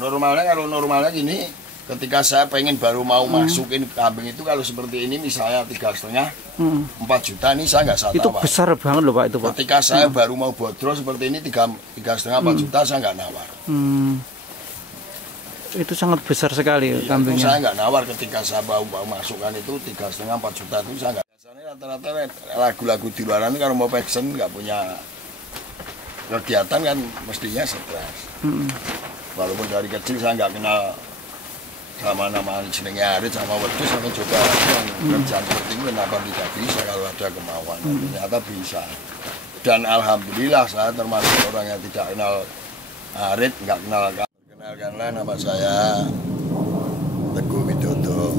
Normalnya gini, ketika saya pengen baru mau masukin kambing itu kalau seperti ini misalnya 3,5, 4 juta ini saya nggak salah. Itu besar banget loh Pak itu Pak. Ketika saya baru mau bodro seperti ini 3,5, 4 juta saya nggak nawar. Itu sangat besar sekali iya, kambingnya. Itu saya nggak nawar ketika saya mau masukkan itu 3,5, 4 juta itu saya nggak. Biasanya rata-rata lagu-lagu di luar itu kalau mau pesen nggak punya kegiatan kan mestinya stres. Walaupun dari kecil saya nggak kenal sama nama jenenge Arit sama wedhus sama coba kerjaan seperti ini kenapa tidak bisa kalau ada kemauan. Ternyata bisa. Dan alhamdulillah saya termasuk orang yang tidak kenal Arit, nggak kenal. Perkenalkanlah nama saya Teguh Widodo.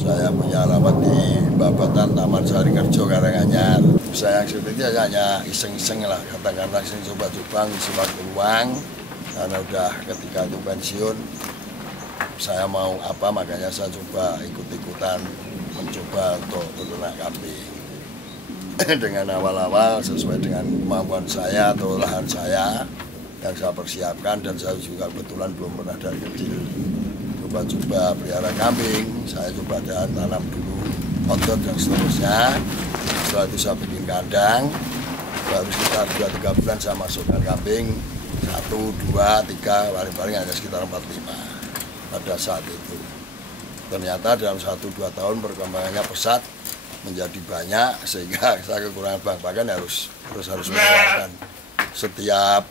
Saya punya alamat di Babatan Taman Saringrejo Karanganyar. Saya yang seperti itu hanya iseng-iseng lah, katakanlah iseng coba-coba ngisi waktu luang. Karena udah ketika itu pensiun, saya mau apa makanya saya coba ikut-ikutan mencoba untuk ternak kambing. Dengan awal-awal sesuai dengan kemampuan saya atau lahan saya yang saya persiapkan, dan saya juga kebetulan belum pernah dari kecil coba-coba pelihara kambing. Saya coba tanam dulu otot dan seterusnya. Setelah itu saya bikin kandang, baru sekitar 2-3 bulan saya masukkan kambing 1, 2, 3, paling-paling hanya sekitar 4, 5 pada saat itu. Ternyata dalam 1-2 tahun perkembangannya pesat menjadi banyak, sehingga saya kekurangan bank pakan harus mengeluarkan setiap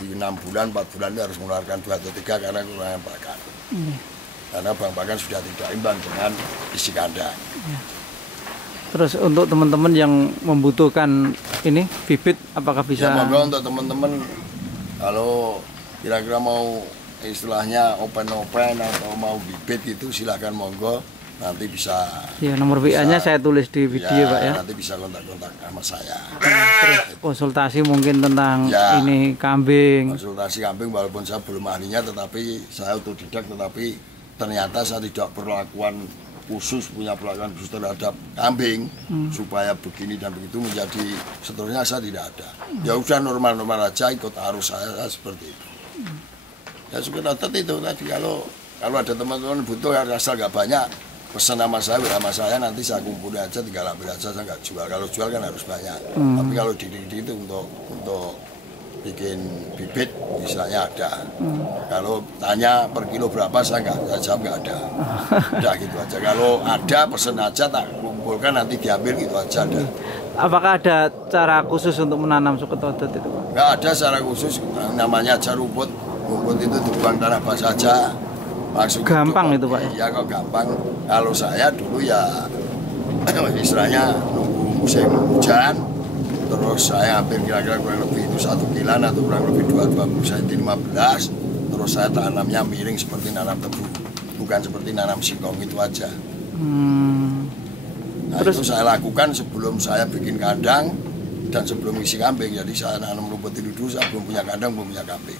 6 bulan, 4 bulan itu harus mengeluarkan 2 atau 3 karena kekurangan pakan. Karena bank pakan sudah tidak imbang dengan isi kandang. Terus untuk teman-teman yang membutuhkan ini bibit, apakah bisa? Ya, monggo untuk teman-teman kalau kira-kira mau istilahnya open-open atau mau bibit gitu silahkan monggo, nanti bisa. Ya, nomor WA-nya saya tulis di video ya, Pak ya. Nanti bisa kontak-kontak sama saya. Terus konsultasi mungkin tentang ini kambing. Konsultasi kambing walaupun saya belum ahlinya, tetapi saya otodidak, tetapi ternyata saya tidak perlakuan khusus, punya perlakuan khusus terhadap kambing supaya begini dan begitu menjadi seterusnya, saya tidak ada. Ya udah normal-normal aja, ikut arus saya seperti itu. Ya suka otot itu tadi, kalau ada teman-teman butuh asal nggak banyak, pesan sama saya nanti saya kumpulin aja, tinggal ambil aja, saya nggak jual. Kalau jual kan harus banyak. Tapi kalau di itu untuk bikin bibit misalnya ada. Kalau tanya per kilo berapa saya jawab nggak ada. Udah gitu aja. Kalau ada pesen aja, tak kumpulkan nanti diambil gitu aja ada. Apakah ada cara khusus untuk menanam suket otot itu? Nggak ada cara khusus, namanya aja rumput. Rumput itu dibuang tanah basah saja. Langsung gampang itu Pak? Ya kok gampang. Kalau saya dulu ya istilahnya nunggu musim hujan, terus saya hampir kira-kira kurang lebih itu 1 kilan atau kurang lebih 20 cm 15, terus saya tanamnya miring seperti nanam tebu, bukan seperti nanam singkong itu aja. Nah, terus itu saya lakukan sebelum saya bikin kandang dan sebelum isi kambing. Jadi saya nanam rumput itu dulu, saya belum punya kandang, belum punya kambing.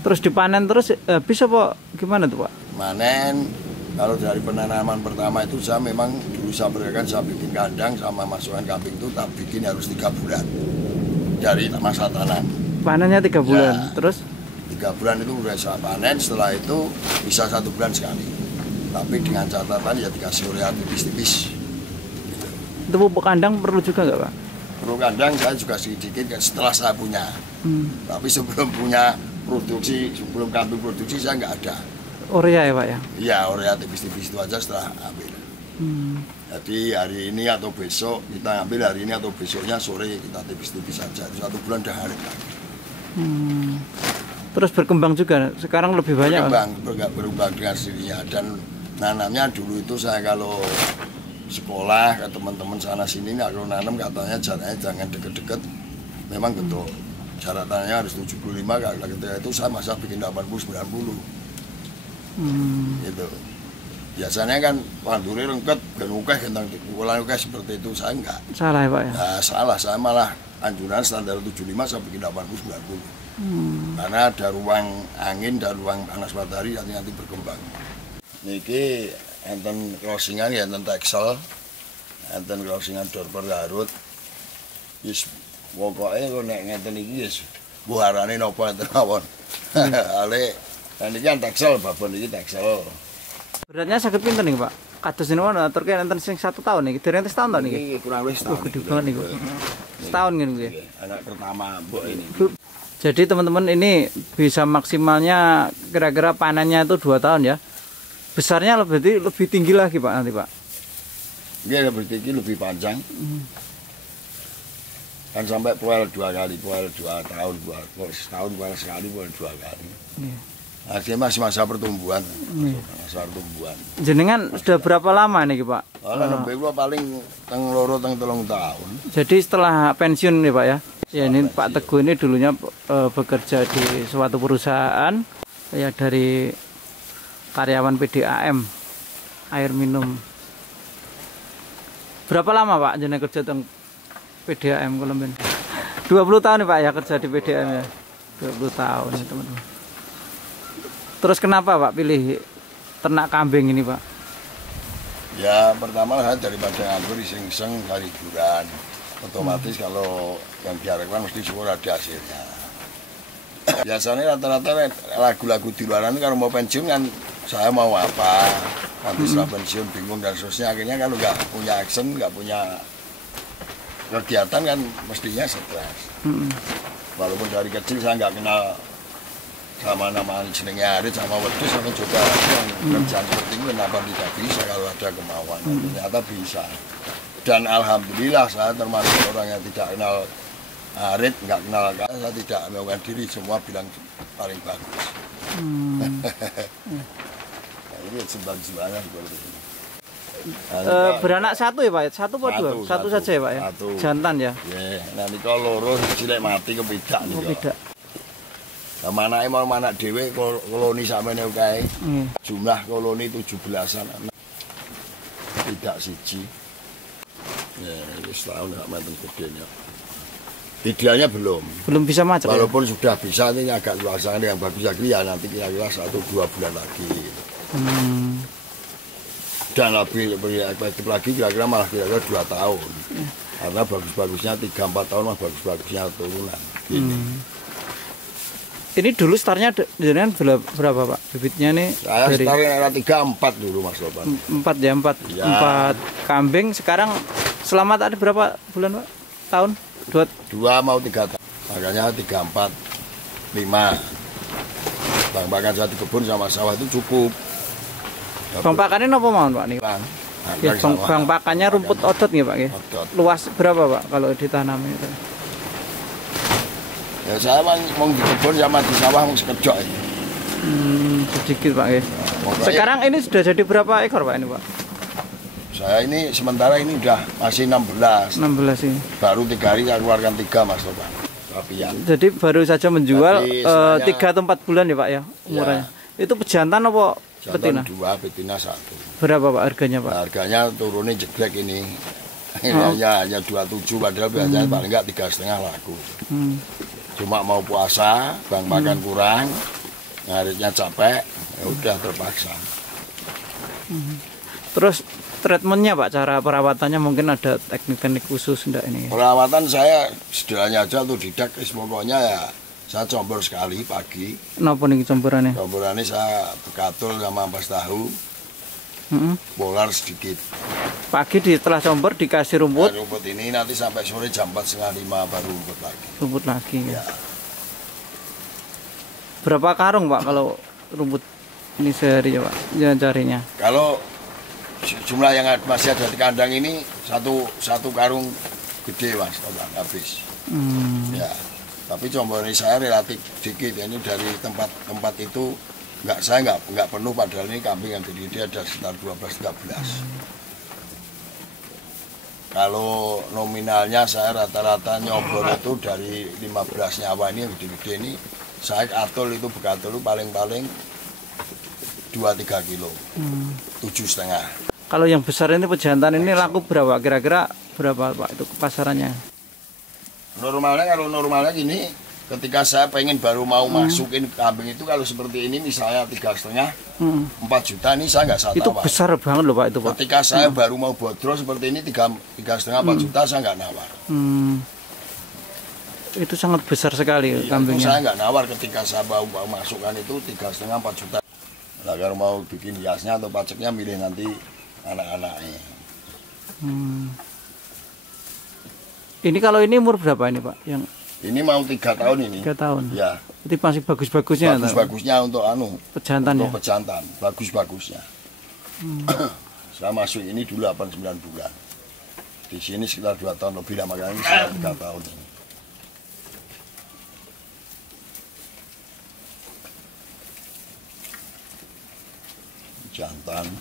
Terus dipanen terus bisa Pak? Gimana tuh Pak? Manen, kalau dari penanaman pertama itu saya memang dulu saya berikan, saya bikin kandang sama masukkan kambing itu tak bikin harus 3 bulan dari masa tanam. Panennya 3 bulan, ya, terus? 3 bulan itu udah saya panen, setelah itu bisa 1 bulan sekali. Tapi dengan catatan ya dikasih urea tipis-tipis. Gitu. Itu pupuk kandang perlu juga nggak Pak? Perlu kandang saya juga sedikit setelah saya punya. Tapi sebelum punya produksi, sebelum kambing produksi saya nggak ada. Urea ya Pak ya? Iya, urea tipis-tipis itu aja setelah ambil. Jadi hari ini atau besok kita ambil, hari ini atau besoknya sore kita tipis-tipis saja. 1 bulan udah hari lagi. Terus berkembang juga, sekarang lebih banyak? Berkembang dengan sendirinya. Dan nanamnya dulu itu saya kalau sekolah ke teman-teman sana sini, kalau nanam katanya jaraknya jangan deket-deket. Memang betul. Jarak tanahnya harus 75, kalau ketika itu saya masa bikin 80-90. Gitu. Biasanya kan panduri rengket, genukeh, tentang dikukulan ukeh seperti itu, saya enggak. Salah ya Pak ya? Nah, salah, saya malah anjuran standar 75 saya bikin 80-90. Karena ada ruang angin dan ruang panas matahari nanti berkembang. Niki enten crossingan ya, enten Texel, enten crossingan Dorper Garut. Yes, pokoknya kalau nek ngeten iki wis buharane napa enten mawon. Ale Dan ini kan teksel, babon ini teksel. Beratnya sakit pinter nih Pak. Kados ini mana turki enten sing 1 tahun nih. Dereng setahun tahun nih. Ini kurang lebih setahun. Gede banget nih. Setahun kan gue. Anak pertama mbok ini. Jadi teman-teman ini bisa maksimalnya kira-kira panennya itu 2 tahun ya. Besarnya lebih tinggi lagi Pak nanti Pak. Dia lebih tinggi, lebih panjang. Kan sampai poel 2 kali, poel 2 tahun, setahun poel sekali, poel 2 kali. Nah, dia masih masa pertumbuhan. Masa pertumbuhan. Jenengan sudah berapa lama nih Pak? Nembe gua paling teng 2 teng 3 tahun. Jadi setelah pensiun nih Pak ya. Ya ini Pak Teguh ini dulunya bekerja di suatu perusahaan ya dari karyawan PDAM air minum. Berapa lama Pak jenengan kerja teng PDAM Kolomben? 20 tahun nih Pak ya kerja di PDAM ya. 20 tahun ya teman-teman. Terus kenapa Pak pilih ternak kambing ini Pak? Ya pertama saya daripada nganggur iseng-iseng cari hiburan. Otomatis kalau yang diharapkan mesti syukur ada hasilnya. Biasanya rata-rata lagu-lagu di luar ini kalau mau pensiun kan saya mau apa, nanti setelah pensiun bingung dan seterusnya. Akhirnya kalau nggak punya action, nggak punya kegiatan kan mestinya stres. Walaupun dari kecil saya nggak kenal sama nama jenenge Arit sama wedhus sama juga kerjaan seperti ini, kenapa tidak bisa kalau ada kemauan. Ternyata bisa. Dan alhamdulillah saya termasuk orang yang tidak kenal Arit, nggak kenal saya tidak melakukan diri, semua bilang paling bagus. Nah, ini sembang-sembangan seperti ini. Beranak 1 ya Pak? 1 atau 2? 1 saja ya Pak ya? Satu. Jantan ya? Ya, nanti kalau loro cilik mati kepidak nih. Kepidak. Nah, manake mau manak dhewe koloni sampeyan kae. Jumlah koloni 17-an. Tidak siji. Ya, wis tahun enggak manteng gedenya. Idealnya belum bisa macet. Walaupun ya? Sudah bisa, ini agak luasan yang bagus lagi ya nanti kira-kira 1-2 bulan lagi. Dan lebih efektif lagi kira-kira malah kira-kira 2 tahun. Karena bagus-bagusnya 3-4 tahun mah bagus-bagusnya turunan. Gini. Ini dulu startnya jenengan berapa Pak? Bibitnya nih saya dari startnya 3-4 dulu Mas Lopan. 4 ya, 4. Ya. 4 kambing sekarang selamat ada berapa bulan Pak? Tahun? 2 mau 3 tahun. Makanya 3-4 5. Bang-bangan saya di kebun sama sawah itu cukup. Bang pakannya apa mau Pak nih? Bang. Ya, bang pakannya rumput odot nih Pak ya? Luas berapa Pak kalau ditanam itu? Ya saya mau di kebun sama di sawah mau sekejok ini. Sedikit Pak ya. Sekarang ini sudah jadi berapa ekor Pak ini Pak? Saya ini sementara ini udah masih 16. 16 ini. Baru 3 hari saya keluarkan 3 Mas Lopan. Rapian. Jadi baru saja menjual 3 atau 4 bulan ya Pak ya umurnya. Ya. Itu pejantan apa betina? 2, betina 1. Berapa Pak harganya Pak? Nah, harganya turunnya jeglek ini. Hanya 27 padahal biasanya paling enggak 3,5 laku. Cuma mau puasa, bang makan kurang, ngaritnya capek, ya udah terpaksa. Terus treatmentnya Pak, cara perawatannya mungkin ada teknik-teknik khusus enggak ini? Perawatan saya sederhana aja tuh didak, pokoknya ya saya combor sekali pagi. Kenapa nih comborannya? Comborannya saya bekatul sama ampas tahu, bolar sedikit. Pagi setelah combor dikasih rumput. Nah, rumput ini nanti sampai sore jam 4:30 baru rumput lagi. Rumput lagi. Ya. Berapa karung Pak kalau rumput ini sehari ya Pak? Jangan carinya. Kalau jumlah yang masih ada di kandang ini satu karung gede Mas, habis. Ya. Tapi combor ini saya relatif sedikit. Ini dari tempat itu saya nggak penuh padahal ini kambing yang gede ada sekitar 12-13. Kalau nominalnya saya rata-rata nyobor itu dari 15 nyawa ini yang gede-gede ini saya atul itu bekatul itu paling-paling 2-3 kilo, 7,5. Kalau yang besar ini pejantan ini laku berapa? Kira-kira berapa Pak itu pasarannya? Normalnya gini, ketika saya pengen baru mau masukin kambing itu kalau seperti ini misalnya 3,5, 4 juta ini saya nggak satu. Itu besar banget loh Pak itu Pak. Ketika saya baru mau bodro seperti ini 3,5 4 juta saya nggak nawar. itu sangat besar sekali Iya, itu kambingnya. saya nggak nawar ketika saya mau masukkan itu 3,5-4 juta. Nah, kalau mau bikin hiasnya atau pajaknya milih nanti anak-anaknya. Ini kalau ini umur berapa ini Pak? Yang Ini mau 3 tahun ini. 3 tahun. Ya, Itu masih bagus-bagusnya. bagus-bagusnya untuk Pejantan ya. untuk pejantan, bagus-bagusnya. Saya masuk ini dulu 8-9 bulan. Di sini sekitar 2 tahun lebih lah, makanya ini sekitar 3 tahun ini.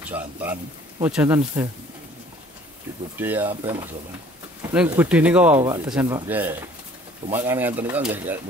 Jantan. Oh jantan sudah. Di gede apa ya Mas Sopan? Ini gede ini kau Pak, tesan Pak. Gede. Cuma kan yang ternyata